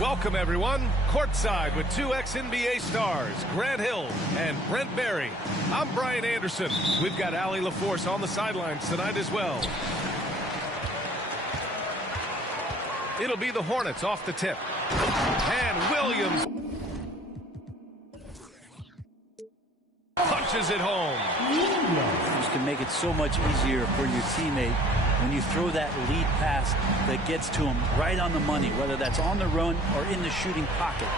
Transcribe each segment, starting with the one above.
Welcome, everyone. Courtside with two ex-NBA stars, Grant Hill and Brent Barry. I'm Brian Anderson. We've got Allie LaForce on the sidelines tonight as well. It'll be the Hornets off the tip. And Williams punches it home. Just to make it so much easier for your teammate when you throw that lead pass that gets to him right on the money, whether that's on the run or in the shooting pocket.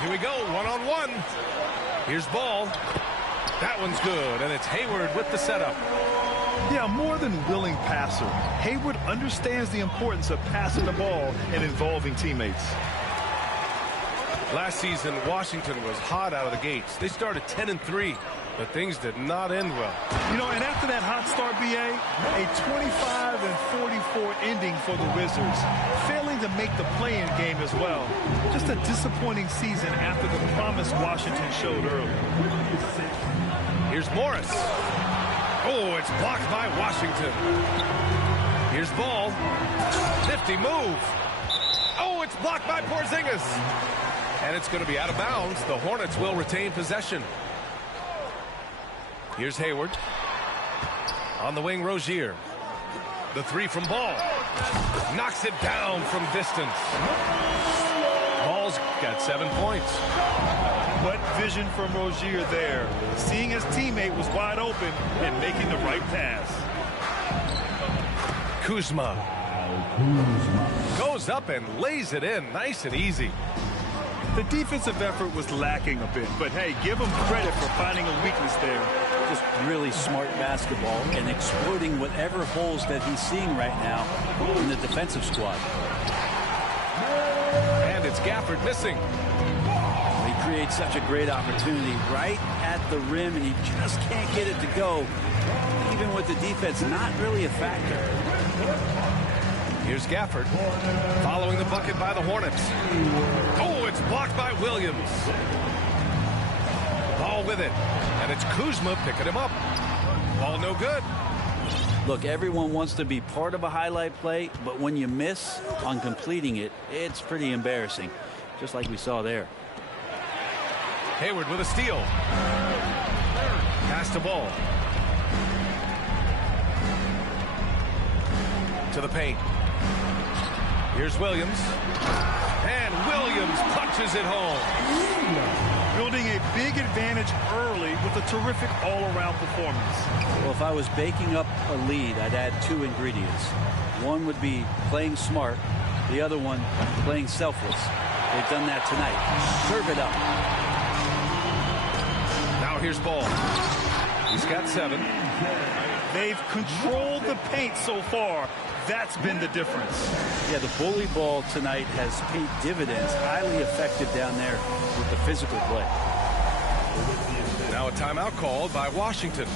Here we go, one-on-one. Here's ball. That one's good, and it's Hayward with the setup. Yeah, more than willing passer, Hayward understands the importance of passing the ball and involving teammates. Last season, Washington was hot out of the gates. They started 10-3, but things did not end well. You know, and after that hot start, BA, a 25-44 ending for the Wizards, failing to make the play-in game as well. Just a disappointing season after the promise Washington showed early. Here's Morris. Oh, it's blocked by Washington. Here's ball. Nifty move. Oh, it's blocked by Porzingis. And it's going to be out of bounds. The Hornets will retain possession. Here's Hayward. On the wing, Rozier. The three from Ball. Knocks it down from distance. Ball's got 7 points. What vision from Rozier there. Seeing his teammate was wide open and making the right pass. Kuzma. Goes up and lays it in nice and easy. The defensive effort was lacking a bit, but hey, give him credit for finding a weakness there. Just really smart basketball and exploiting whatever holes that he's seeing right now in the defensive squad. And it's Gafford missing. He creates such a great opportunity right at the rim, and he just can't get it to go, even with the defense not really a factor. Here's Gafford, following the bucket by the Hornets. Oh, it's blocked by Williams. Ball with it, and it's Kuzma picking him up. Ball no good. Look, everyone wants to be part of a highlight play, but when you miss on completing it, it's pretty embarrassing, just like we saw there. Hayward with a steal. Pass the ball. To the paint. Here's Williams. And Williams punches it home. Building a big advantage early with a terrific all-around performance. Well, if I was baking up a lead, I'd add two ingredients. One would be playing smart. The other one, playing selfless. They've done that tonight. Serve it up. Now here's Ball. He's got 7. They've controlled the paint so far. That's been the difference. Yeah, the bully ball tonight has paid dividends. Highly effective down there with the physical play. Now a timeout called by Washington.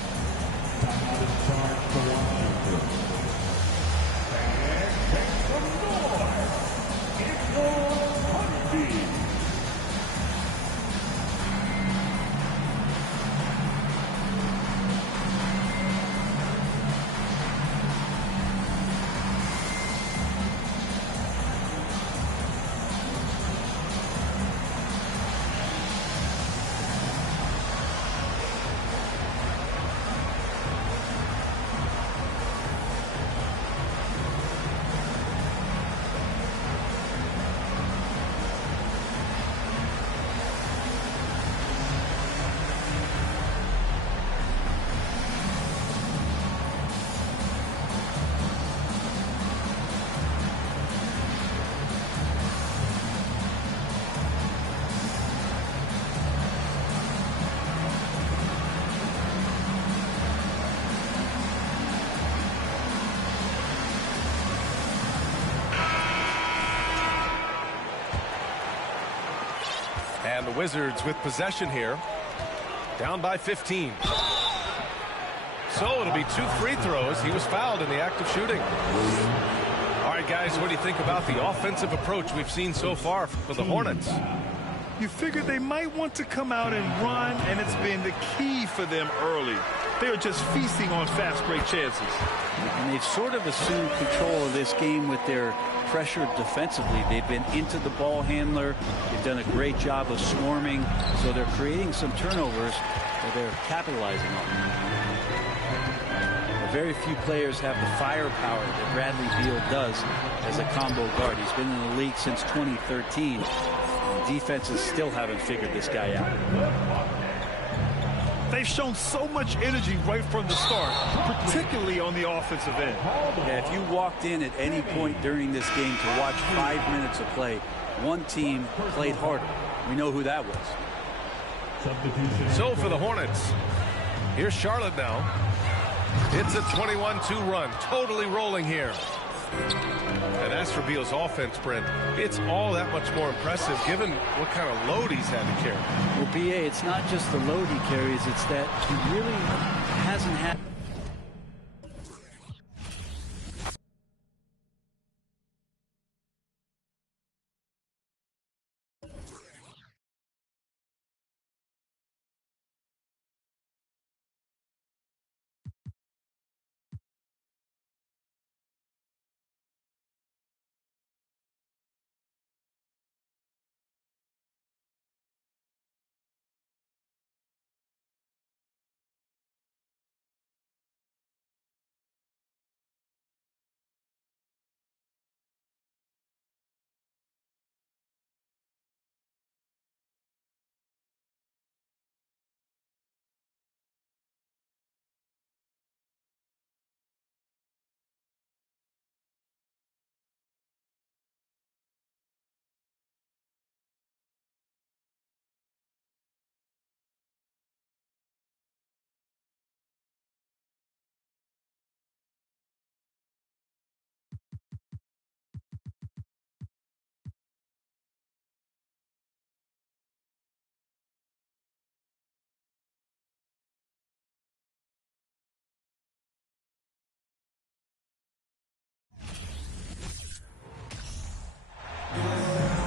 And the Wizards with possession here. Down by 15. So it'll be 2 free throws. He was fouled in the act of shooting. All right, guys, what do you think about the offensive approach we've seen so far for the Hornets? You figured they might want to come out and run, and it's been the key for them early. They are just feasting on fast break chances. And they've sort of assumed control of this game with their pressure defensively. They've been into the ball handler. They've done a great job of swarming. So they're creating some turnovers that they're capitalizing on. Very few players have the firepower that Bradley Beal does as a combo guard. He's been in the league since 2013. And defenses still haven't figured this guy out. They've shown so much energy right from the start, particularly on the offensive end. Yeah, if you walked in at any point during this game to watch 5 minutes of play, one team played harder. We know who that was. So for the Hornets, here's Charlotte now. It's a 21-2 run, totally rolling here. And as for Beal's offense, Brent, it's all that much more impressive given what kind of load he's had to carry. Well, BA, it's not just the load he carries, it's that he really hasn't had...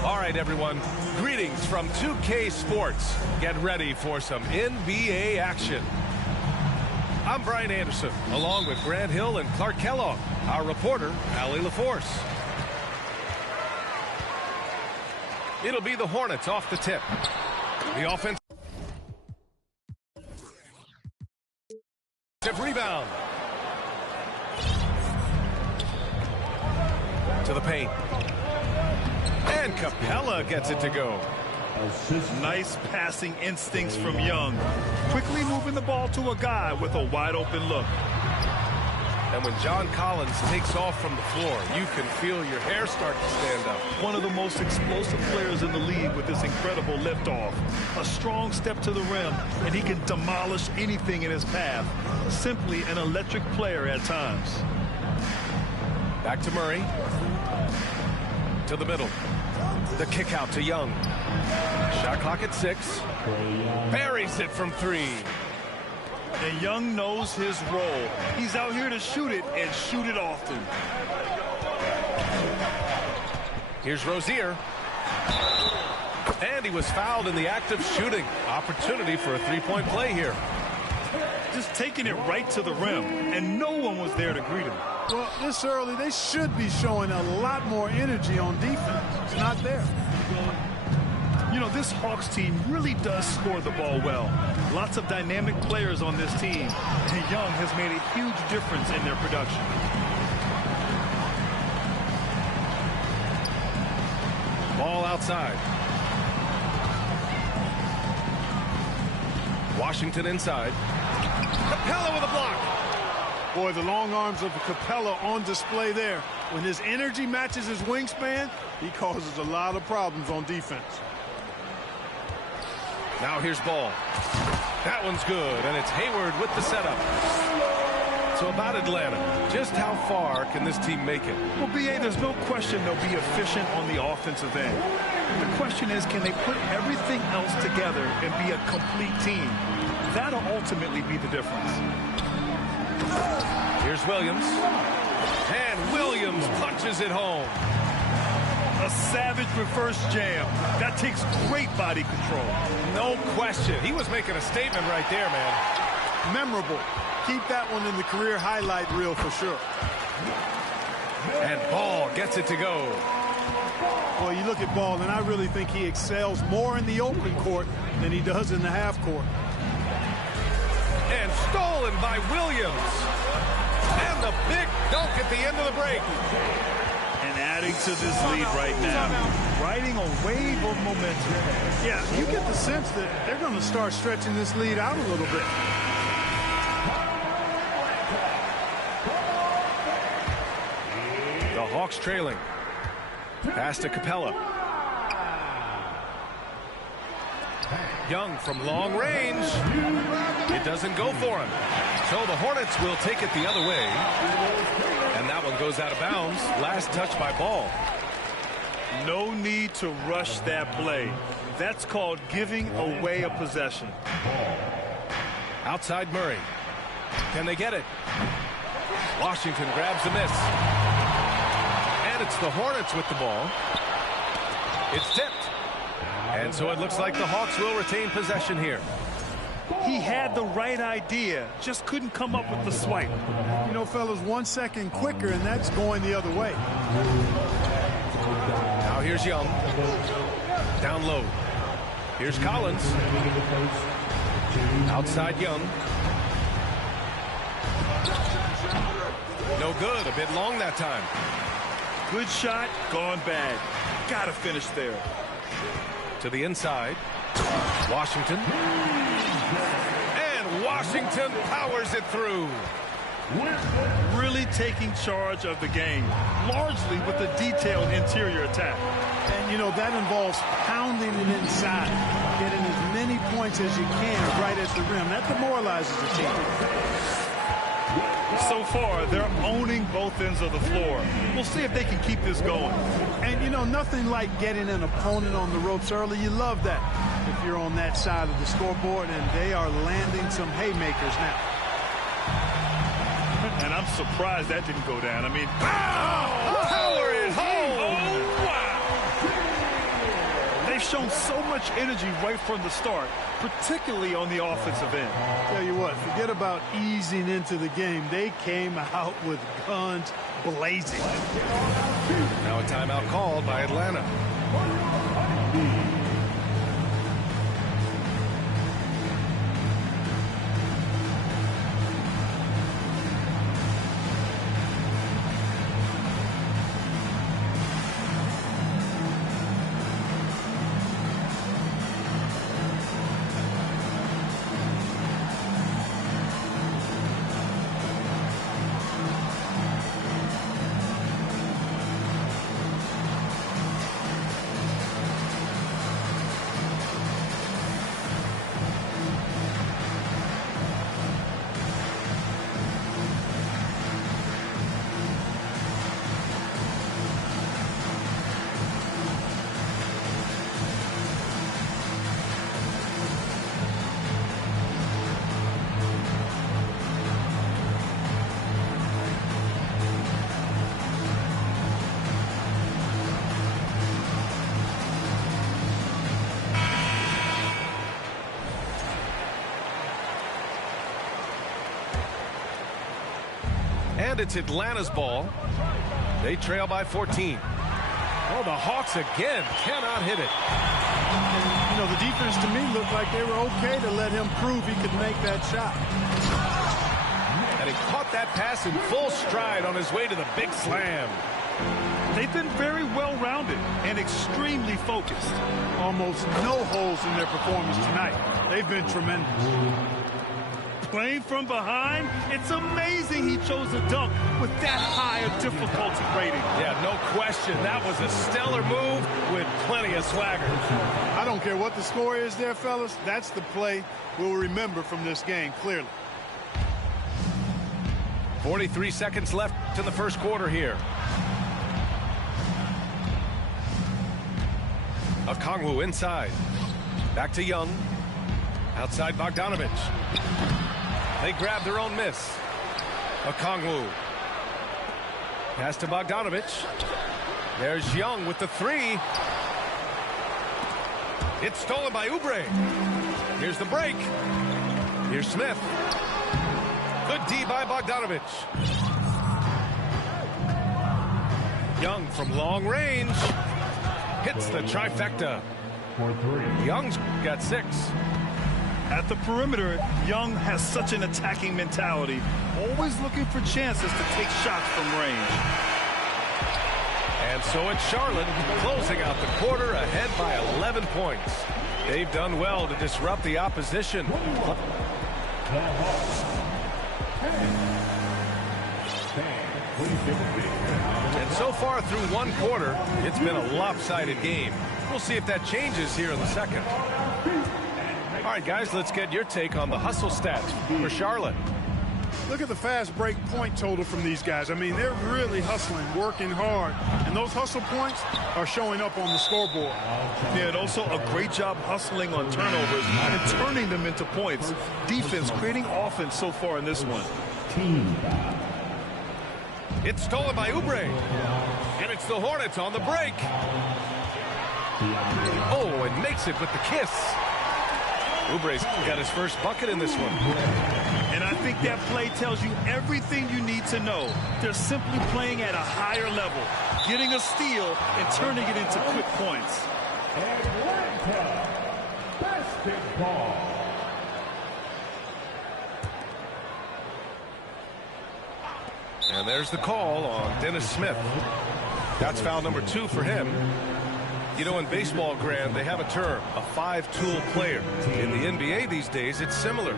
All right, everyone. Greetings from 2K Sports. Get ready for some NBA action. I'm Brian Anderson, along with Grant Hill and Clark Kellogg. Our reporter, Allie LaForce. It'll be the Hornets off the tip. The offense. Rebound. To the paint. And Capella gets it to go. Nice passing instincts from Young. Quickly moving the ball to a guy with a wide open look. And when John Collins takes off from the floor, you can feel your hair start to stand up. One of the most explosive players in the league with this incredible liftoff. A strong step to the rim, and he can demolish anything in his path. Simply an electric player at times. Back to Murray. To the middle. The kick out to Young. Shot clock at 6. Buries it from 3. And Young knows his role. He's out here to shoot it and shoot it often. Here's Rozier. And he was fouled in the act of shooting. Opportunity for a three-point play here. Just taking it right to the rim, and no one was there to greet him. Well, this early, they should be showing a lot more energy on defense. It's not there. You know, this Hawks team really does score the ball well. Lots of dynamic players on this team, and Young has made a huge difference in their production. Ball outside. Washington inside. Capella with a block. Boy, the long arms of Capella on display there. When his energy matches his wingspan, he causes a lot of problems on defense. Now here's Ball. That one's good, and it's Hayward with the setup. So about Atlanta, just how far can this team make it? Well, B.A., there's no question they'll be efficient on the offensive end. The question is, can they put everything else together and be a complete team? That'll ultimately be the difference. Here's Williams. And Williams punches it home. A savage reverse jam. That takes great body control. No question. He was making a statement right there, man. Memorable. Keep that one in the career highlight reel for sure. And Ball gets it to go. Well, you look at Ball, and I really think he excels more in the open court than he does in the half court. And stolen by Williams. And the big dunk at the end of the break. And adding to this lead right now. Riding a wave of momentum. Yeah, you get the sense that they're going to start stretching this lead out a little bit. The Hawks trailing. Pass to Capella. Young from long range. It doesn't go for him. So the Hornets will take it the other way. And that one goes out of bounds. Last touch by Ball. No need to rush that play. That's called giving away a possession. Outside Murray. Can they get it? Washington grabs the miss. And it's the Hornets with the ball. It's tipped. And so it looks like the Hawks will retain possession here. He had the right idea, just couldn't come up with the swipe. You know, fellas, 1 second quicker, and that's going the other way. Now here's Young. Down low. Here's Collins. Outside Young. No good. A bit long that time. Good shot, gone bad. Gotta finish there. To the inside. Washington. And Washington powers it through. Really taking charge of the game, largely with a detailed interior attack. And, you know, that involves pounding it inside, getting as many points as you can right at the rim. That demoralizes the team. So far, they're owning both ends of the floor. We'll see if they can keep this going. And, you know, nothing like getting an opponent on the ropes early. You love that if you're on that side of the scoreboard, and they are landing some haymakers now. And I'm surprised that didn't go down. I mean, Power is home. oh, wow. They've shown so much energy right from the start, particularly on the offensive end. Tell you what, forget about easing into the game. They came out with guns blazing. Now a timeout called by Atlanta. And it's Atlanta's ball. They trail by 14. Oh, the Hawks again cannot hit it. You know, the defense to me looked like they were okay to let him prove he could make that shot. And he caught that pass in full stride on his way to the big slam. They've been very well-rounded and extremely focused. Almost no holes in their performance tonight. They've been tremendous. Playing from behind, it's amazing he chose a dunk with that high a difficulty rating. Yeah, no question. That was a stellar move with plenty of swagger. I don't care what the score is there, fellas. That's the play we'll remember from this game, clearly. 43 seconds left in the first quarter here. Okongwu inside. Back to Young. Outside Bogdanovich. They grab their own miss. Okongwu. Pass to Bogdanovich. There's Young with the three. It's stolen by Oubre. Here's the break. Here's Smith. Good D by Bogdanovich. Young from long range. Hits the trifecta. Young's got 6. At the perimeter, Young has such an attacking mentality, always looking for chances to take shots from range. And so it's Charlotte closing out the quarter ahead by 11 points. They've done well to disrupt the opposition. And so far through one quarter, it's been a lopsided game. We'll see if that changes here in the second. All right, guys, let's get your take on the hustle stats for Charlotte. Look at the fast break point total from these guys. I mean, they're really hustling, working hard. And those hustle points are showing up on the scoreboard. Yeah, and also a great job hustling on turnovers and turning them into points. Defense creating offense so far in this one. It's stolen by Oubre. And it's the Hornets on the break. Oh, and makes it with the kiss. Oubre's got his first bucket in this one. And I think that play tells you everything you need to know. They're simply playing at a higher level, getting a steal and turning it into quick points. Atlanta basketball. And there's the call on Dennis Smith. That's foul number 2 for him. You know, in baseball, Grant, they have a term, a 5-tool player. In the NBA these days, it's similar.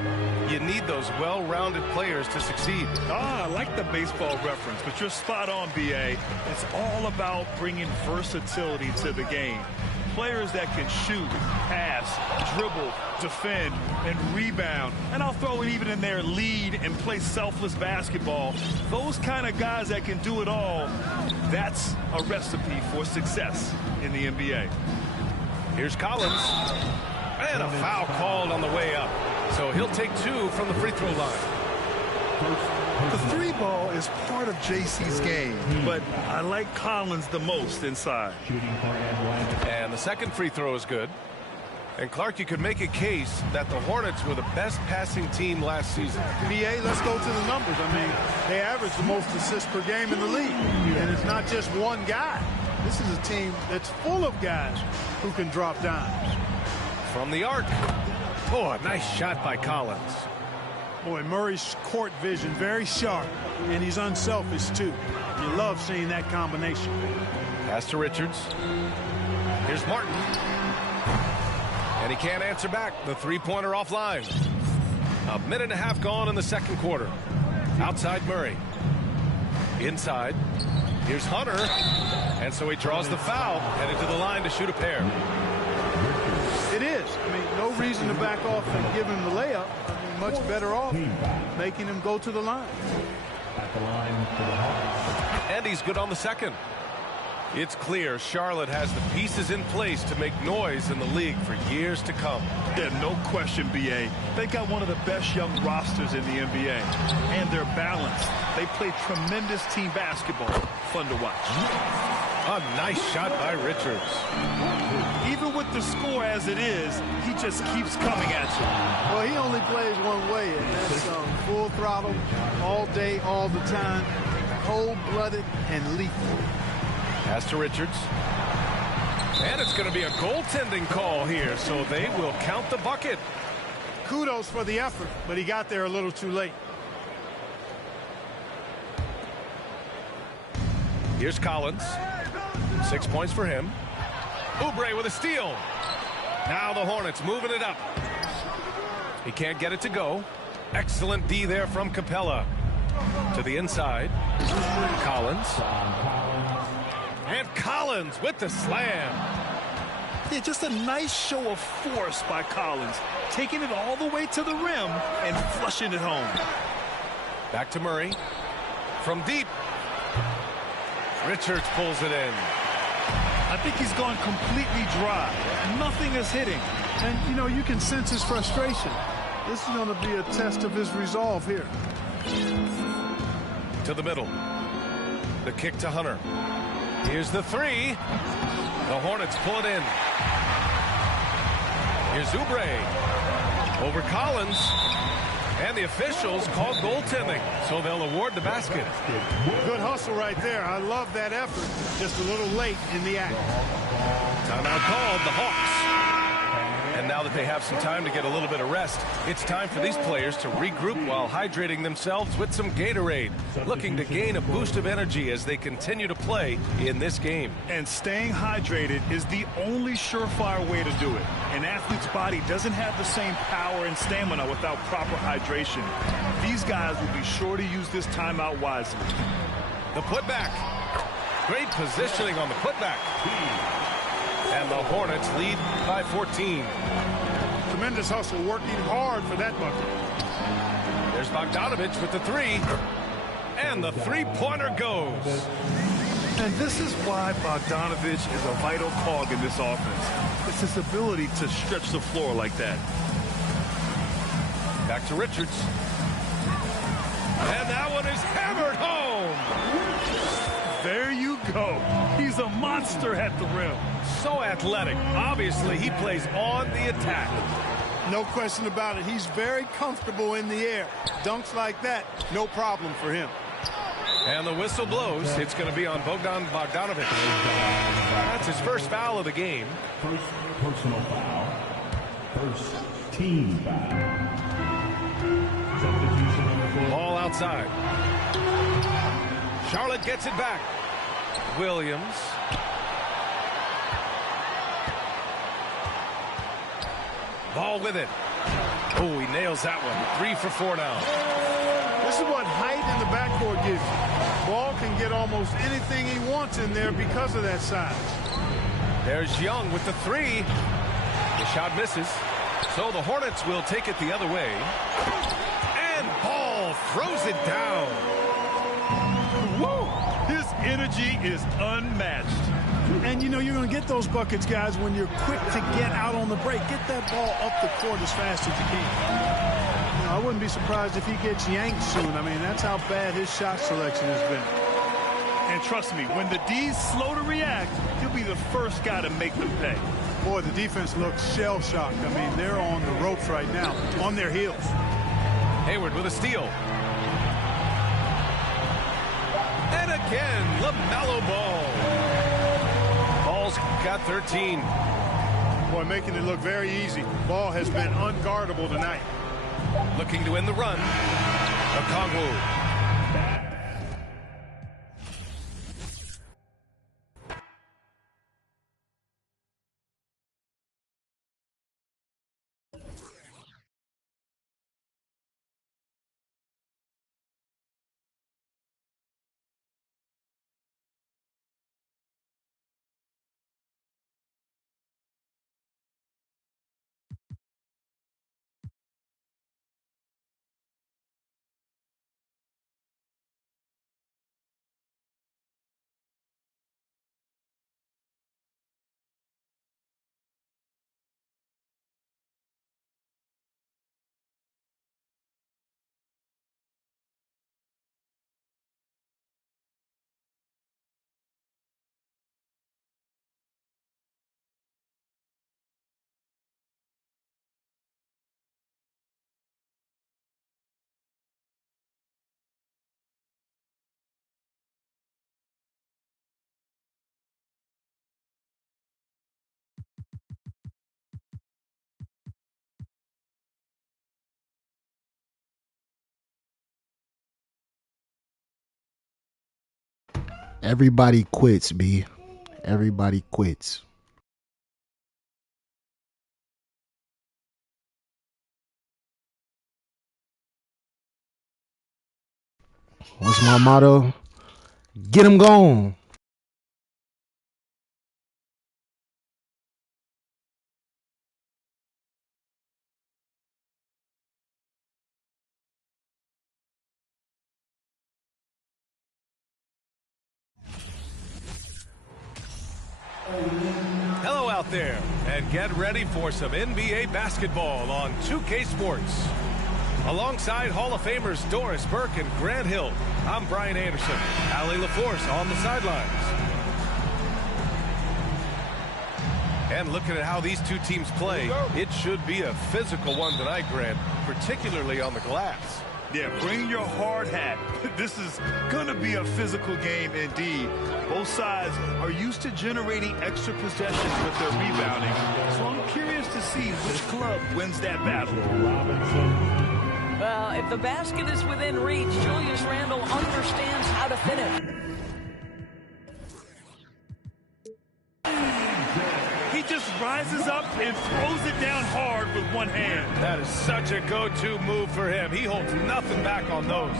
You need those well-rounded players to succeed. I like the baseball reference, but you're spot on, B.A. It's all about bringing versatility to the game. Players that can shoot, pass, dribble, defend, and rebound. And I'll throw it even in there, lead and play selfless basketball. Those kind of guys that can do it all, that's a recipe for success in the NBA. Here's Collins. And a foul called on the way up. So he'll take 2 from the free throw line. The 3 ball is part of JC's game, but I like Collins the most inside. And the second free throw is good. And Clark, you could make a case that the Hornets were the best passing team last season. BA, let's go to the numbers. I mean, they average the most assists per game in the league. And it's not just one guy. This is a team that's full of guys who can drop dimes. From the arc. Oh, a nice shot by Collins. Boy, Murray's court vision very sharp, and he's unselfish too. You love seeing that combination. Pass to Richards. Here's Martin. And he can't answer back. The three-pointer offline. 1.5 minutes gone in the second quarter. Outside Murray. Inside. Here's Hunter. And so he draws the foul, headed to the line to shoot a pair. It is. I mean, no reason to back off and give him the layup. Much better off making him go to the line. At the line for the Hawks. And he's good on the second. It's clear Charlotte has the pieces in place to make noise in the league for years to come. Yeah, no question, B.A. They got one of the best young rosters in the NBA. And they're balanced. They play tremendous team basketball. Fun to watch. A nice shot by Richards. Even with the score as it is, he just keeps coming at you. Well, he only plays one way, and that's full throttle, all day, all the time, cold-blooded and lethal. Pass to Richards. And it's going to be a goaltending call here, so they will count the bucket. Kudos for the effort, but he got there a little too late. Here's Collins. 6 points for him. Oubre with a steal. Now the Hornets moving it up. He can't get it to go. Excellent D there from Capella. To the inside. Collins. And Collins with the slam. Yeah, just a nice show of force by Collins. Taking it all the way to the rim and flushing it home. Back to Murray. From deep. Richards pulls it in. I think he's gone completely dry. Nothing is hitting. And, you know, you can sense his frustration. This is going to be a test of his resolve here. To the middle. The kick to Hunter. Here's the three. The Hornets pull it in. Here's Oubre. Over Collins. And the officials call goaltending, so they'll award the basket. Good hustle right there. I love that effort. Just a little late in the act. Timeout called, the Hawks. And now that they have some time to get a little bit of rest, it's time for these players to regroup while hydrating themselves with some Gatorade, looking to gain a boost of energy as they continue to play in this game. And staying hydrated is the only surefire way to do it. An athlete's body doesn't have the same power and stamina without proper hydration. These guys will be sure to use this timeout wisely. The putback. Great positioning on the putback. And the Hornets lead by 14. Tremendous hustle, working hard for that bucket. There's Bogdanovich with the three. And the three-pointer goes. And this is why Bogdanovich is a vital cog in this offense. It's his ability to stretch the floor like that. Back to Richards. And that one is hammered home. There you go. He's a monster at the rim. So athletic. Obviously, he plays on the attack. No question about it. He's very comfortable in the air. Dunks like that, no problem for him. And the whistle blows. It's going to be on Bogdan Bogdanovich. That's his first foul of the game. First personal foul. First team foul. Substitution on the floor. Ball outside. Charlotte gets it back. Williams. Ball with it. Oh, he nails that one. 3 for 4 now. This is what height in the backcourt gives you. Ball can get almost anything he wants in there because of that size. There's Young with the three. The shot misses. So the Hornets will take it the other way. And Ball throws it down. Woo! His energy is unmatched. And, you know, you're going to get those buckets, guys, when you're quick to get out on the break. Get that ball up the court as fast as you can. You know, I wouldn't be surprised if he gets yanked soon. I mean, that's how bad his shot selection has been. And trust me, when the D's slow to react, he'll be the first guy to make them pay. Boy, the defense looks shell-shocked. I mean, they're on the ropes right now, on their heels. Hayward with a steal. And again, Lamelo Ball. Ball's got 13. Boy, making it look very easy. Ball has been unguardable tonight. Looking to win the run. Okongwu. Everybody quits, B. Everybody quits. What's my motto? Get them gone. Hello out there, and get ready for some NBA basketball on 2K Sports. Alongside Hall of Famers Doris Burke and Grant Hill, I'm Brian Anderson. Allie LaForce on the sidelines. And looking at how these two teams play, it should be a physical one tonight, Grant, particularly on the glass. Yeah, bring your hard hat. This is going to be a physical game indeed. Both sides are used to generating extra possessions with their rebounding, so I'm curious to see which club wins that battle. Well, if the basket is within reach, Julius Randle understands how to finish. He just rises up and throws it down hard with one hand. That is such a go-to move for him. He holds nothing back on those.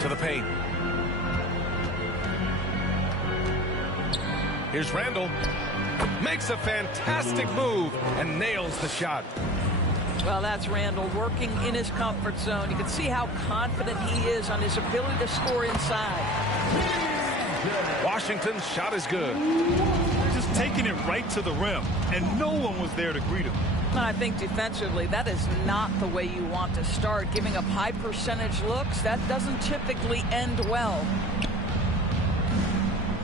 To the paint. Here's Randle. Makes a fantastic move and nails the shot. Well, that's Randle working in his comfort zone. You can see how confident he is on his ability to score inside. Washington's shot is good. Just taking it right to the rim, and no one was there to greet him. I think defensively, that is not the way you want to start. Giving up high percentage looks, that doesn't typically end well.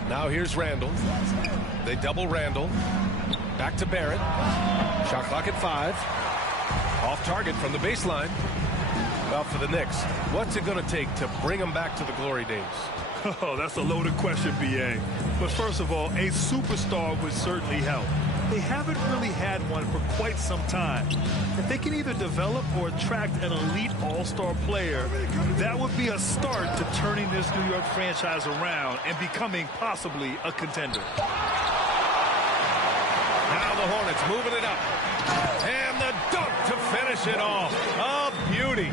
Now here's Randle. They double Randle. Back to Barrett. Shot clock at 5. Off target from the baseline. Well, for the Knicks, what's it going to take to bring them back to the glory days? Oh, that's a loaded question, B.A. But first of all, a superstar would certainly help. They haven't really had one for quite some time. If they can either develop or attract an elite all-star player, that would be a start to turning this New York franchise around and becoming possibly a contender. Now the Hornets moving it up. And the dunk to finish it off. A beauty.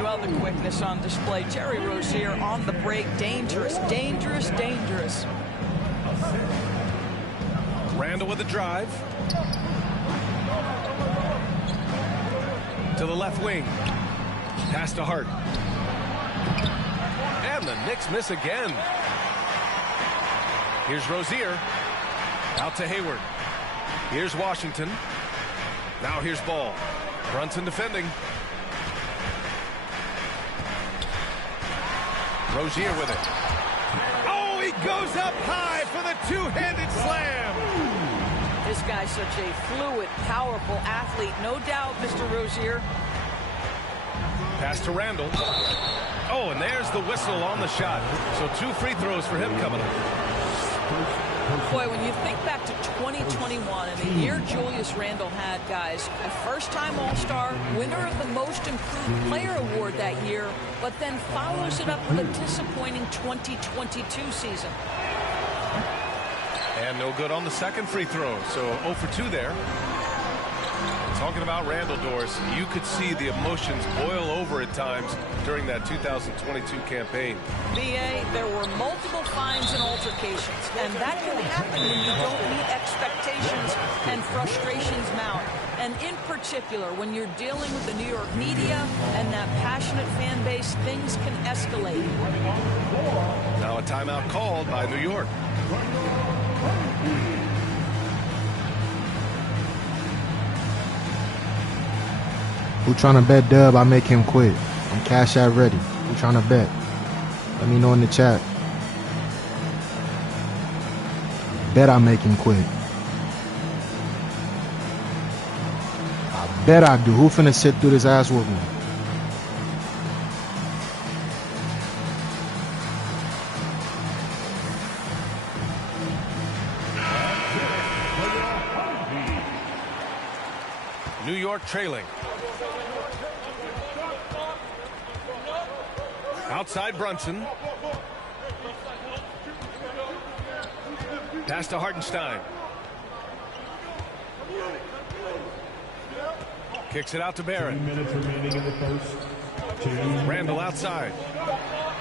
Well, the quickness on display. Terry Rozier on the break. Dangerous, dangerous, dangerous. Randle with a drive. To the left wing. Pass to Hart. And the Knicks miss again. Here's Rozier. Out to Hayward. Here's Washington. Now here's Ball. Brunson defending. Rozier with it. Oh, he goes up high for the two-handed slam. This guy's such a fluid, powerful athlete. No doubt, Mr. Rozier. Pass to Randle. Oh, and there's the whistle on the shot. So 2 free throws for him coming up. Boy, when you think back to 2021 and the year Julius Randle had, guys, a first-time All-Star, winner of the Most Improved Player Award that year, but then follows it up with a disappointing 2022 season. And no good on the second free throw, so 0 for 2 there. Talking about Randle, Doris, you could see the emotions boil over at times during that 2022 campaign. B.A., there were multiple fines and altercations, and that can happen when you don't meet expectations and frustrations mount. And in particular, when you're dealing with the New York media and that passionate fan base, things can escalate. Now a timeout called by New York. Who trying to bet Dub? I make him quit. I'm cash out ready. Who trying to bet? Let me know in the chat. Bet I make him quit. I bet I do. Who finna sit through this ass whooping? New York trailing. Outside Brunson. Pass to Hartenstein. Kicks it out to Barrett. 2 minutes remaining in the first. Randle outside.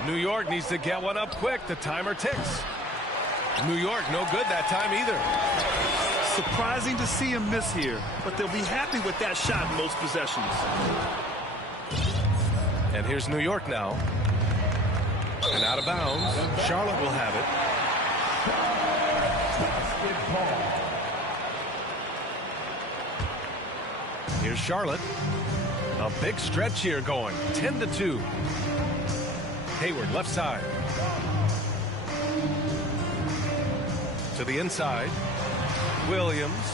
New York needs to get one up quick. The timer ticks. New York no good that time either. Surprising to see him miss here, but they'll be happy with that shot in most possessions. And here's New York now. And out of bounds. Charlotte will have it. Here's Charlotte. A big stretch here going. 10-2. Hayward left side. To the inside. Williams.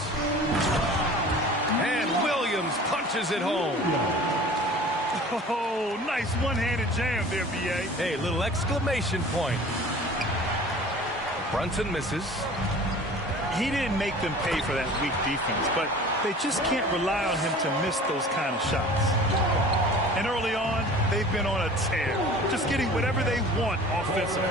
And Williams punches it home. Oh, nice one-handed jam there, B.A. Hey, little exclamation point. Brunson misses. He didn't make them pay for that weak defense, but they just can't rely on him to miss those kind of shots. And early on, they've been on a tear, just getting whatever they want offensively.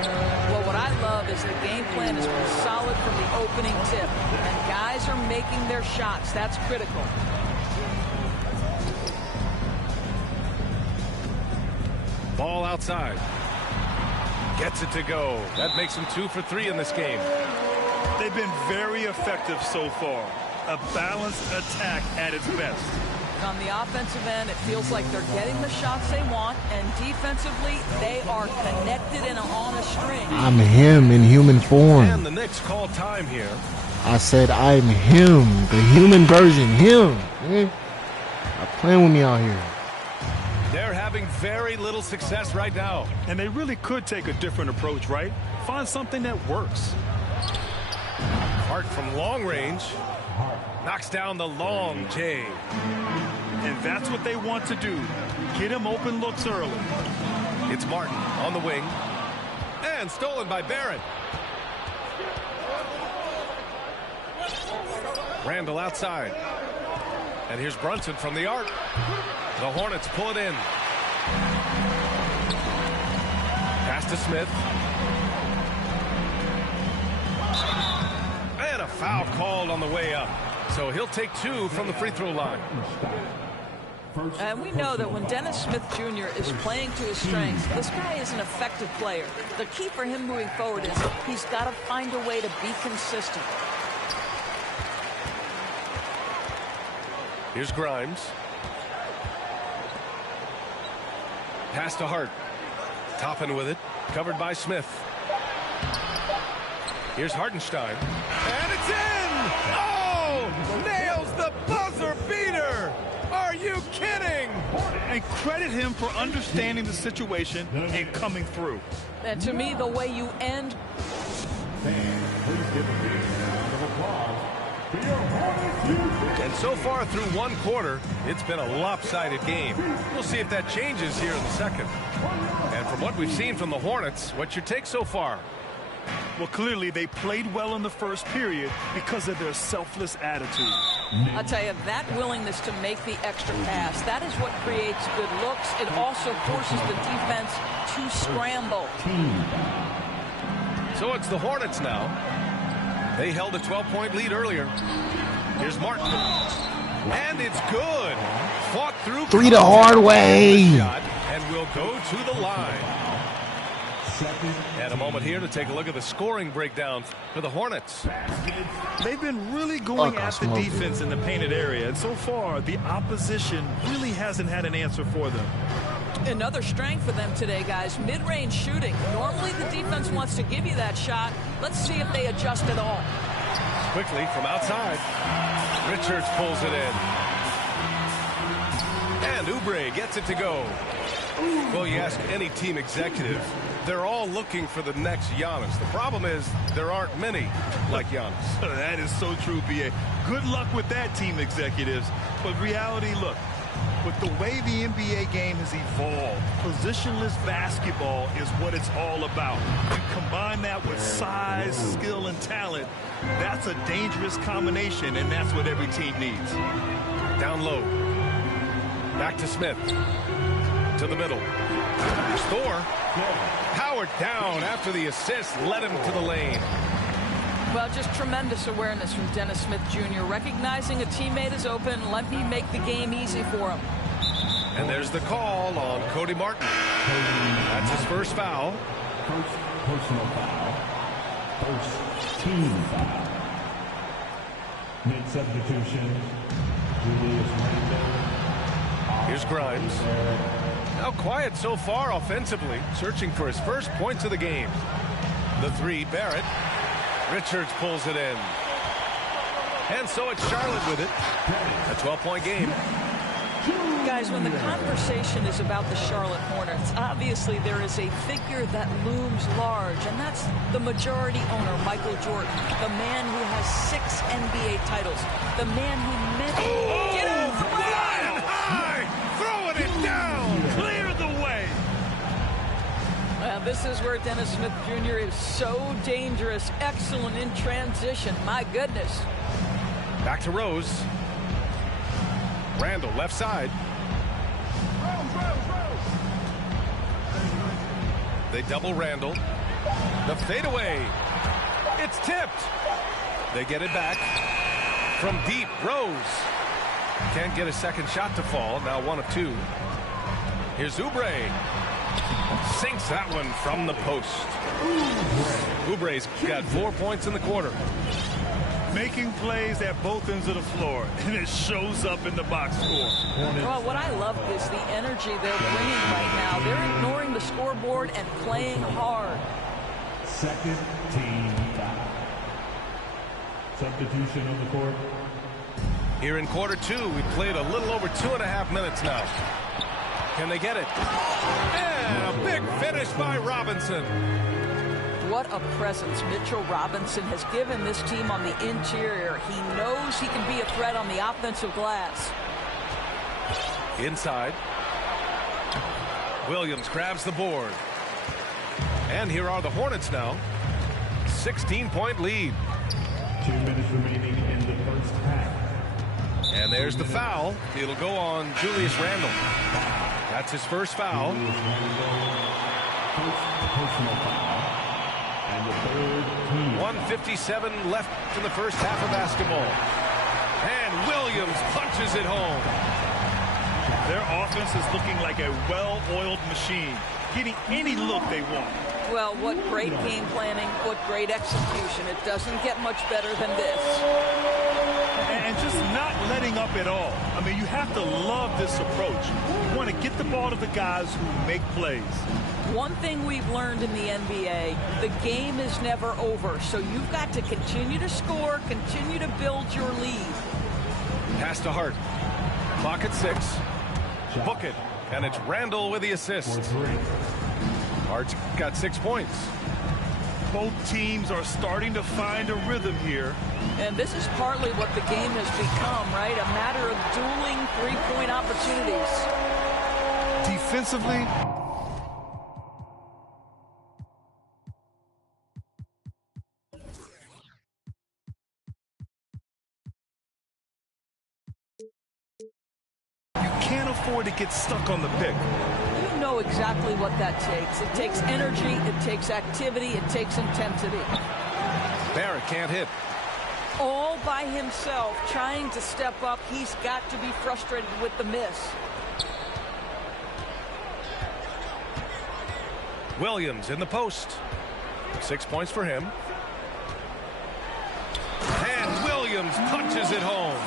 Well, what I love is the game plan has been solid from the opening tip, and guys are making their shots. That's critical. Ball outside. Gets it to go. That makes him 2 for 3 in this game. They've been very effective so far. A balanced attack at its best. On the offensive end, it feels like they're getting the shots they want, and defensively, they are connected and on a string. I'm him in human form. And the Knicks call time here. I said I'm him, the human version, him. Stop playing with me out here. They're having very little success right now. And they really could take a different approach, right? Find something that works. Hart from long range. Knocks down the long J. And that's what they want to do. Get him open looks early. It's Martin on the wing. And stolen by Barrett. Randall outside. And here's Brunson from the arc. The Hornets pull it in. Pass to Smith. And a foul called on the way up. So he'll take 2 from the free throw line. And we know that when Dennis Smith Jr. is playing to his strengths, this guy is an effective player. The key for him moving forward is he's got to find a way to be consistent. Here's Grimes. Pass to Hart. Toppin with it. Covered by Smith. Here's Hartenstein. And it's in! Oh! Nails the buzzer beater! Are you kidding? And credit him for understanding the situation and coming through. And to me, the way you end. And so far through one quarter, it's been a lopsided game. We'll see if that changes here in the second. And from what we've seen from the Hornets, what's your take so far? Well, clearly they played well in the first period because of their selfless attitude. I'll tell you, that willingness to make the extra pass, that is what creates good looks. It also forces the defense to scramble. So it's the Hornets now. They held a 12-point lead earlier. Here's Martin. And it's good. Fought through. 3 the hard way. And will go to the line. And a moment here to take a look at the scoring breakdown for the Hornets. They've been really going at the defense in the painted area, and so far the opposition really hasn't had an answer for them. Another strength for them today, guys, mid-range shooting. Normally the defense wants to give you that shot. Let's see if they adjust at all. Quickly from outside. Richards pulls it in. And Oubre gets it to go. Well, you ask any team executive, they're all looking for the next Giannis. The problem is there aren't many like Giannis. That is so true, B.A. Good luck with that, team executives. But reality, look, with the way the NBA game has evolved, positionless basketball is what it's all about. You combine that with size, skill, and talent, that's a dangerous combination, and that's what every team needs. Down low. Back to Smith. To the middle. Thor. Howard down after the assist led him to the lane. Well, just tremendous awareness from Dennis Smith Jr. Recognizing a teammate is open, let me make the game easy for him. And there's the call on Cody Martin. That's his first foul. First personal foul. First team foul. Mid-substitution. Julius Randle. Here's Grimes. Now quiet so far offensively, searching for his first points of the game. The three, Barrett. Richards pulls it in. And so it's Charlotte with it. A 12-point game. Guys, when the conversation is about the Charlotte Hornets, obviously there is a figure that looms large, and that's the majority owner, Michael Jordan, the man who has 6 NBA titles, the man who meant... Get out of the way! Flying high! Throwing it down! Clear the way! Well, this is where Dennis Smith Jr. is so dangerous. Excellent in transition. My goodness. Back to Rose. Randall, left side. They double Randall. The fadeaway. It's tipped. They get it back. From deep, Rose. Can't get a second shot to fall. Now 1 of 2. Here's Oubre. Sinks that one from the post. Oubre's got 4 points in the quarter. Making plays at both ends of the floor, and it shows up in the box score. Well, what I love is the energy they're bringing right now. They're ignoring the scoreboard and playing hard. Second team foul. Substitution on the court. Here in quarter 2, we played a little over 2.5 minutes now. Can they get it? And a big finish by Robinson. What a presence Mitchell Robinson has given this team on the interior. He knows he can be a threat on the offensive glass. Inside. Williams grabs the board. And here are the Hornets now. 16-point lead. 2 minutes remaining in the first half. And there's the foul. It'll go on Julius Randle. That's his first foul. First personal foul. And the third team. 1:57 left in the first half of basketball. And Williams punches it home. Their offense is looking like a well-oiled machine, getting any look they want. Well, what great game planning, what great execution. It doesn't get much better than this. And just not letting up at all. I mean, you have to love this approach. You want to get the ball to the guys who make plays. One thing we've learned in the NBA, the game is never over. So you've got to continue to score, continue to build your lead. Pass to Hart. Clock at 6. Book it. And it's Randall with the assist. Hart's got 6 points. Both teams are starting to find a rhythm here. And this is partly what the game has become, right? A matter of dueling three-point opportunities. Defensively, you can't afford to get stuck on the pick. You know exactly what that takes. It takes energy, it takes activity, it takes intensity. Barrett can't hit. All by himself, trying to step up. He's got to be frustrated with the miss. Williams in the post. 6 points for him. And Williams punches it home.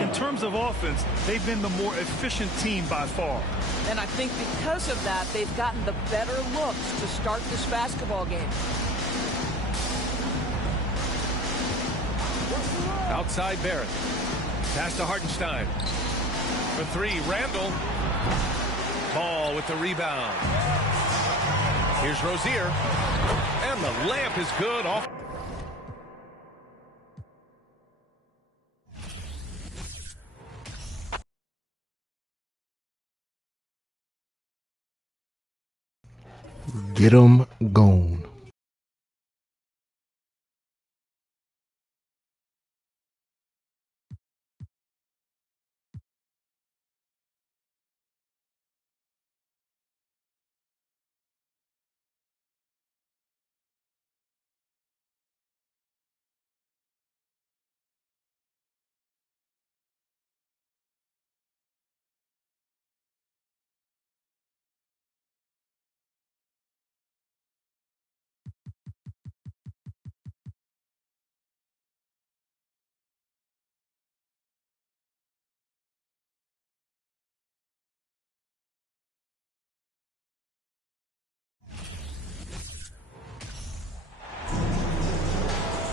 In terms of offense, they've been the more efficient team by far. And I think because of that, they've gotten the better looks to start this basketball game. Outside Barrett. Pass to Hartenstein. For 3, Randall. Ball with the rebound. Here's Rozier. And the layup is good off. Get 'em gone.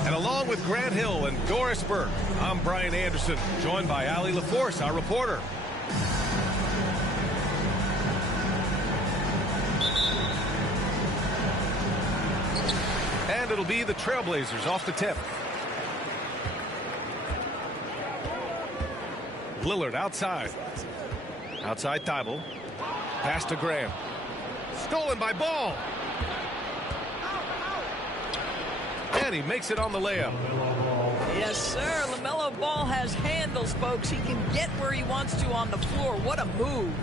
And along with Grant Hill and Doris Burke, I'm Brian Anderson, joined by Allie LaForce, our reporter. and it'll be the Trailblazers off the tip. Lillard outside. Outside Thibault. Pass to Graham. Stolen by Ball. And he makes it on the layup. Yes, sir. Lamelo Ball has handles, folks. He can get where he wants to on the floor. What a move.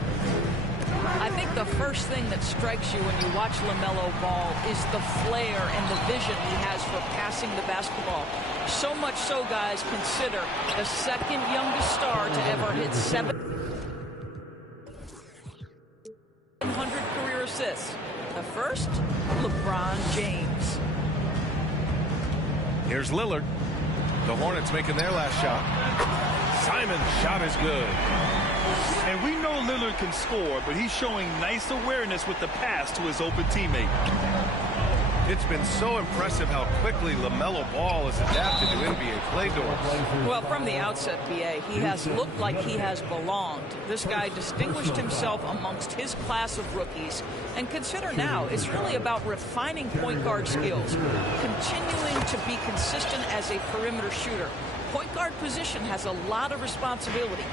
I think the first thing that strikes you when you watch Lamelo Ball is the flair and the vision he has for passing the basketball. So much so, guys, consider the second youngest star to ever hit 700 career assists. The first, LeBron James. Here's Lillard. The Hornets making their last shot. Simon's shot is good. And we know Lillard can score, but he's showing nice awareness with the pass to his open teammate. It's been so impressive how quickly Lamelo Ball has adapted to NBA play doors. Well, from the outset, B.A., he has looked like he has belonged. This guy distinguished himself amongst his class of rookies. And consider now, it's really about refining point guard skills, continuing to be consistent as a perimeter shooter. Point guard position has a lot of responsibility.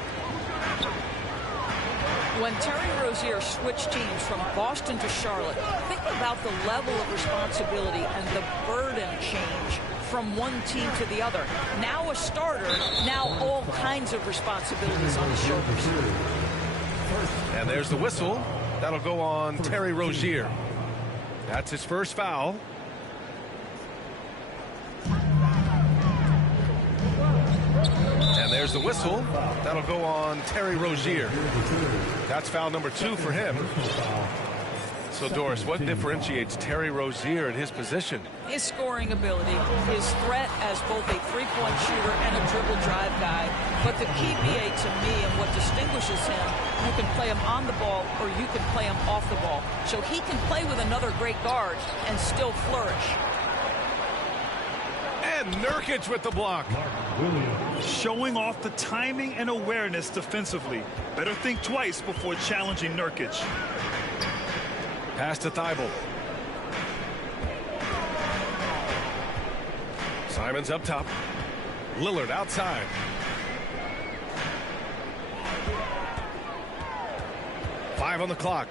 When Terry Rozier switched teams from Boston to Charlotte, think about the level of responsibility and the burden change from one team to the other. Now a starter, now all kinds of responsibilities on his shoulders. And there's the whistle. That'll go on Terry Rozier. That's his first foul. And there's the whistle. That'll go on Terry Rozier. That's foul number 2 for him. So, Doris, what differentiates Terry Rozier in his position? His scoring ability, his threat as both a three-point shooter and a dribble drive guy. But the key, BA, to me, and what distinguishes him, you can play him on the ball or you can play him off the ball. So he can play with another great guard and still flourish. And Nurkic with the block. Showing off the timing and awareness defensively. Better think twice before challenging Nurkic. Pass to Thibault. Simon's up top. Lillard outside. Five on the clock.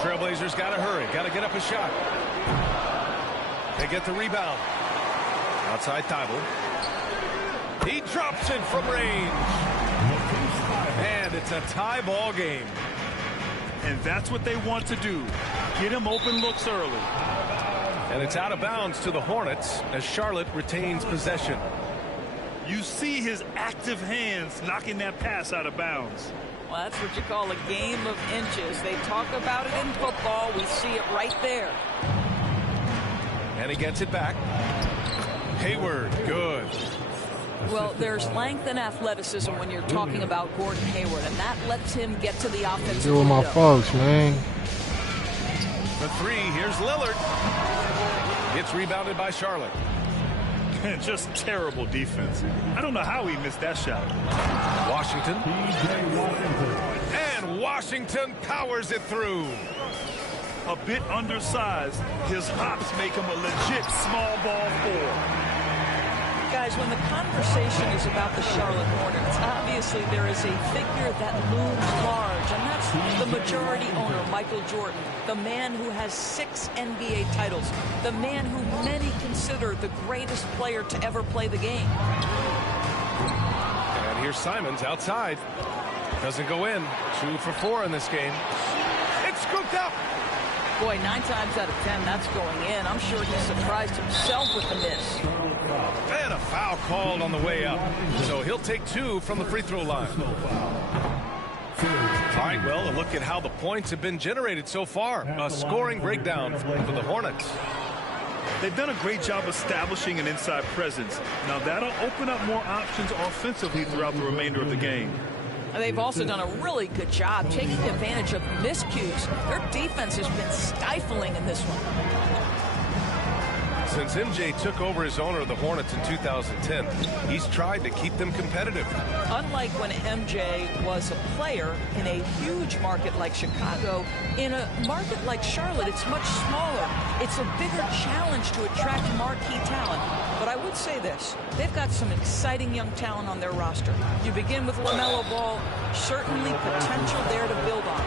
Trailblazers got to hurry. Got to get up a shot. They get the rebound. Outside Thibault. He drops it from range. And it's a tie ball game. And that's what they want to do. Get him open looks early. And it's out of bounds to the Hornets as Charlotte retains possession. You see his active hands knocking that pass out of bounds. Well, that's what you call a game of inches. They talk about it in football. We see it right there. And he gets it back. Hayward, good. Well, there's length and athleticism when you're talking about Gordon Hayward, and that lets him get to the offensive Doing my folks, man. The three, here's Lillard. It's rebounded by Charlotte. Just terrible defense. I don't know how he missed that shot. Washington. And Washington powers it through. A bit undersized. His hops make him a legit small ball 4. Guys, when the conversation is about the Charlotte Hornets, obviously there is a figure that looms large, and that's the majority owner, Michael Jordan, the man who has 6 NBA titles, the man who many consider the greatest player to ever play the game. And here's Simons outside. Doesn't go in. 2 for 4 in this game. It's scooped up. Boy, 9 times out of 10, that's going in. I'm sure he surprised himself with the miss. And a foul called on the way up. So he'll take 2 from the free throw line. All right, well, a look at how the points have been generated so far. A scoring breakdown for the Hornets. They've done a great job establishing an inside presence. Now that'll open up more options offensively throughout the remainder of the game. They've also done a really good job taking advantage of miscues. Their defense has been stifling in this one. Since MJ took over as owner of the Hornets in 2010, he's tried to keep them competitive. Unlike when MJ was a player in a huge market like Chicago, in a market like Charlotte, it's much smaller. It's a bigger challenge to attract marquee talent. But I would say this, they've got some exciting young talent on their roster. You begin with Lamelo Ball, certainly potential there to build on.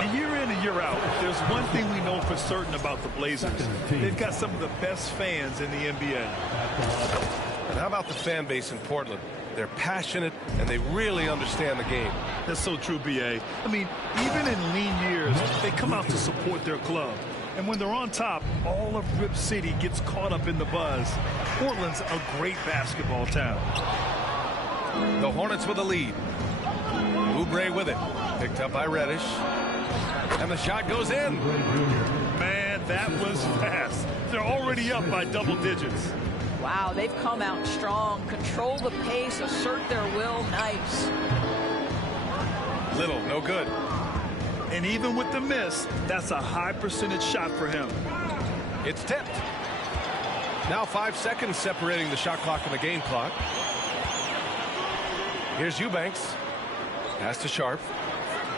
And year in and year out, there's one thing we know for certain about the Blazers. They've got some of the best fans in the NBA. And how about the fan base in Portland? They're passionate, and they really understand the game. That's so true, B.A. I mean, even in lean years, they come out to support their club. And when they're on top, all of Rip City gets caught up in the buzz. Portland's a great basketball town. The Hornets with a lead. Oubre with it. Picked up by Reddish. And the shot goes in. Man, that was fast. They're already up by double digits. Wow, they've come out strong. Control the pace, assert their will. Nice. Little, no good. And even with the miss, that's a high percentage shot for him. It's tipped. Now 5 seconds separating the shot clock and the game clock. Here's Eubanks. Pass to Sharp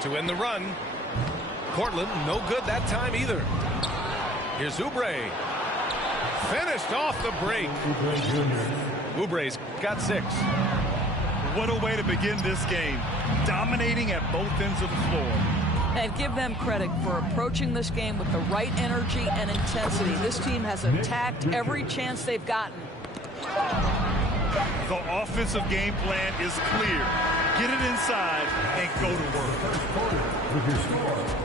to end the run. Portland, no good that time either. Here's Oubre. Finished off the break. Oubre's got 6. What a way to begin this game. Dominating at both ends of the floor. And give them credit for approaching this game with the right energy and intensity. This team has attacked every chance they've gotten. The offensive game plan is clear. Get it inside and go to work. With your score.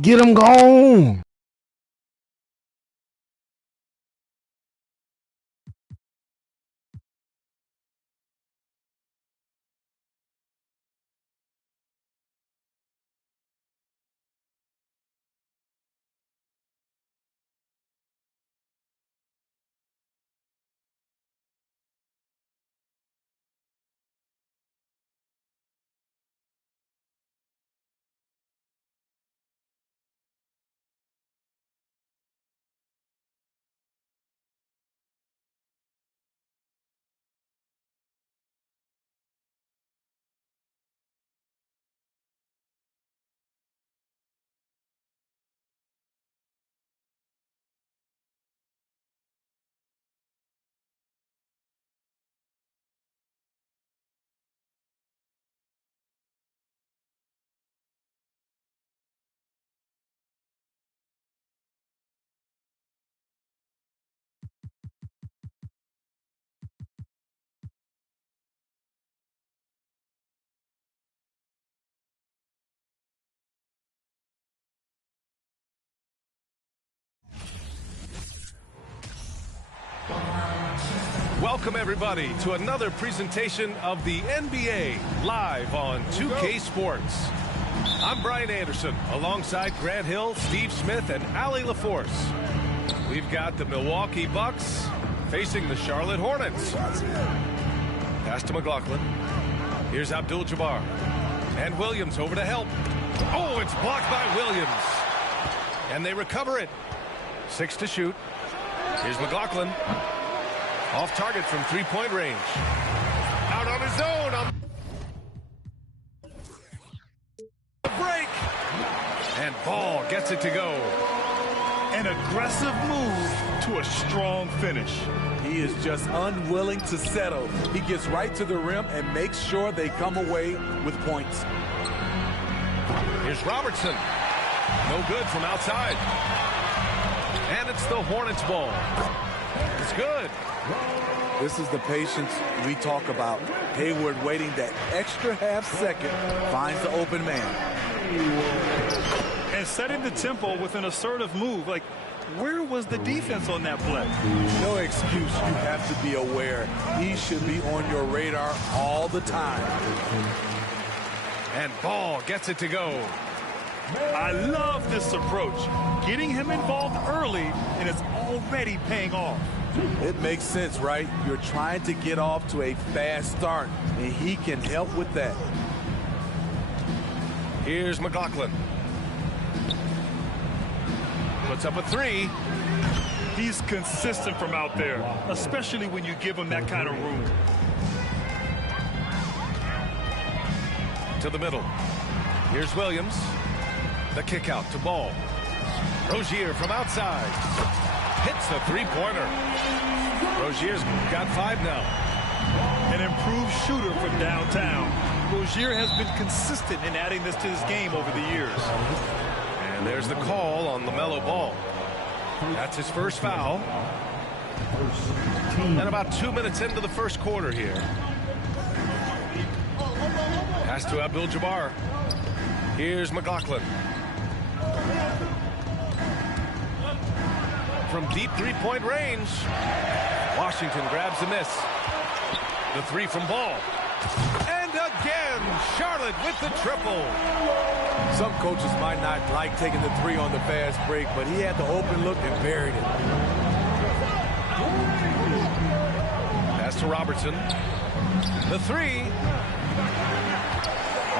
Get him gone. Welcome, everybody, to another presentation of the NBA live on 2K Sports. I'm Brian Anderson, alongside Grant Hill, Steve Smith, and Allie LaForce. We've got the Milwaukee Bucks facing the Charlotte Hornets. Pass to McLaughlin. Here's Abdul-Jabbar. And Williams over to help. Oh, it's blocked by Williams. And they recover it. 6 to shoot. Here's McLaughlin. Off target from three-point range. Out on his own. On the break. And Ball gets it to go. An aggressive move to a strong finish. He is just unwilling to settle. He gets right to the rim and makes sure they come away with points. Here's Robertson. No good from outside. And it's the Hornets ball. It's good. This is the patience we talk about. Hayward waiting that extra half second, finds the open man. And setting the tempo with an assertive move. Like, where was the defense on that play? No excuse. You have to be aware. He should be on your radar all the time. And Ball gets it to go. I love this approach. Getting him involved early, and it's already paying off. It makes sense, right? You're trying to get off to a fast start, and he can help with that. Here's McLaughlin. Puts up a three. He's consistent from out there, especially when you give him that kind of room. To the middle. Here's Williams. The kick out to Ball. Rozier from outside. Hits the three-pointer. Rozier's got 5 now. An improved shooter from downtown. Rozier has been consistent in adding this to his game over the years. And there's the call on Lamelo Ball. That's his first foul. And about 2 minutes into the first quarter here. Pass to Abdul-Jabbar. Here's McLaughlin. From deep three-point range. Washington grabs the miss. The three from Ball. And again, Charlotte with the triple. Some coaches might not like taking the three on the fast break, but he had the open look and buried it. Pass to Robertson. The three.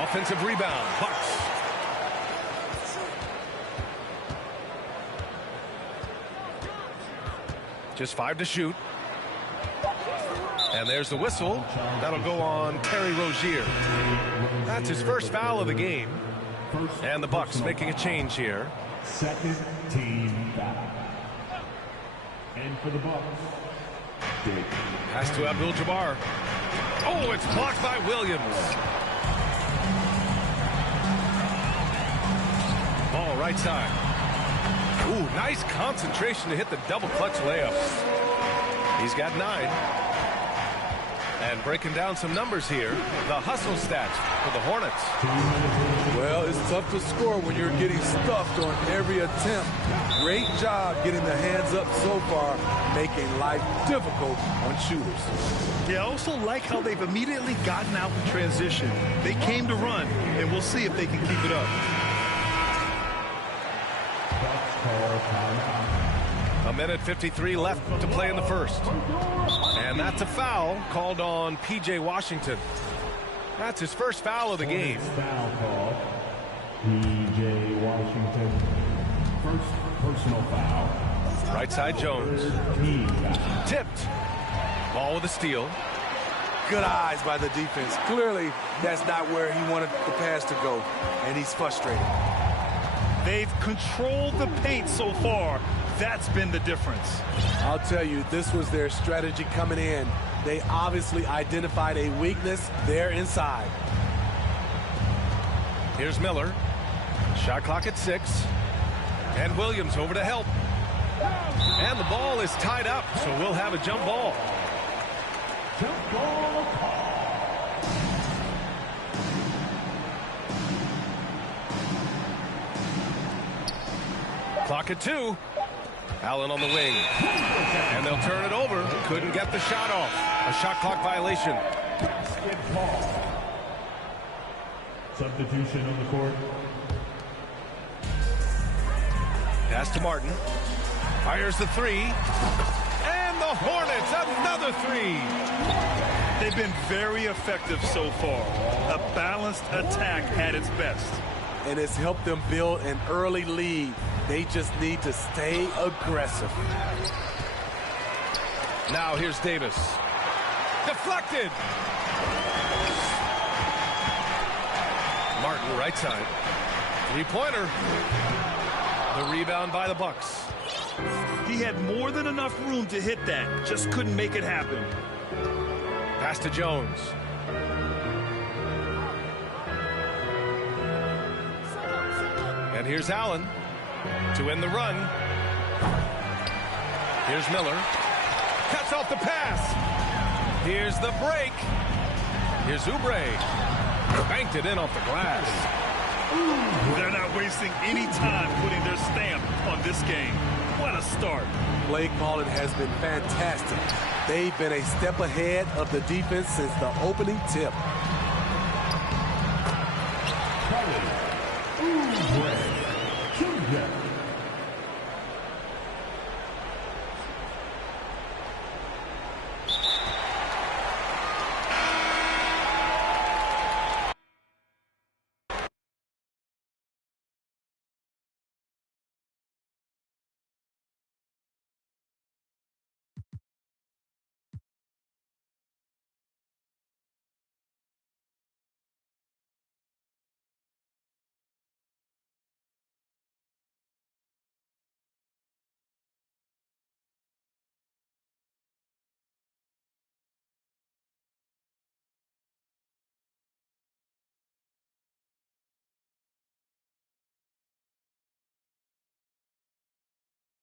Offensive rebound. Bucks. Just 5 to shoot. And there's the whistle. That'll go on Terry Rozier. That's his first foul of the game. And the Bucks making a change here. Second team foul. And for the Bucks, Pass to Abdul-Jabbar. Oh, it's blocked by Williams. Ball right side. Ooh, nice concentration to hit the double clutch layup. He's got 9. And breaking down some numbers here, the hustle stats for the Hornets. Well, it's tough to score when you're getting stuffed on every attempt. Great job getting the hands up so far, making life difficult on shooters. Yeah, I also like how they've immediately gotten out in transition. They came to run, and we'll see if they can keep it up. A minute 53 left to play in the first. And that's a foul called on P.J. Washington. That's his first foul of the game. foul call. P.J. Washington. First personal foul. Right side Jones. Team foul. Tipped. Ball with a steal. Good eyes by the defense. Clearly, that's not where he wanted the pass to go, and he's frustrated. They've controlled the paint so far. That's been the difference. I'll tell you, this was their strategy coming in. They obviously identified a weakness there inside. Here's Miller. Shot clock at 6. And Williams over to help. And the ball is tied up, so we'll have a jump ball. Jump ball call. Clock at 2. Allen on the wing. And they'll turn it over. Couldn't get the shot off. A shot clock violation. Substitution on the court. Pass to Martin. Fires the 3. And the Hornets, another 3. They've been very effective so far. A balanced attack at its best. And it's helped them build an early lead. They just need to stay aggressive. Now here's Davis. Deflected. Martin right side. 3-pointer. The rebound by the Bucks. He had more than enough room to hit that. Just couldn't make it happen. Pass to Jones. And here's Allen to end the run. Here's Miller. Cuts off the pass. Here's the break. Here's Oubre. Banked it in off the glass. They're not wasting any time putting their stamp on this game. What a start. Play calling has been fantastic. They've been a step ahead of the defense since the opening tip.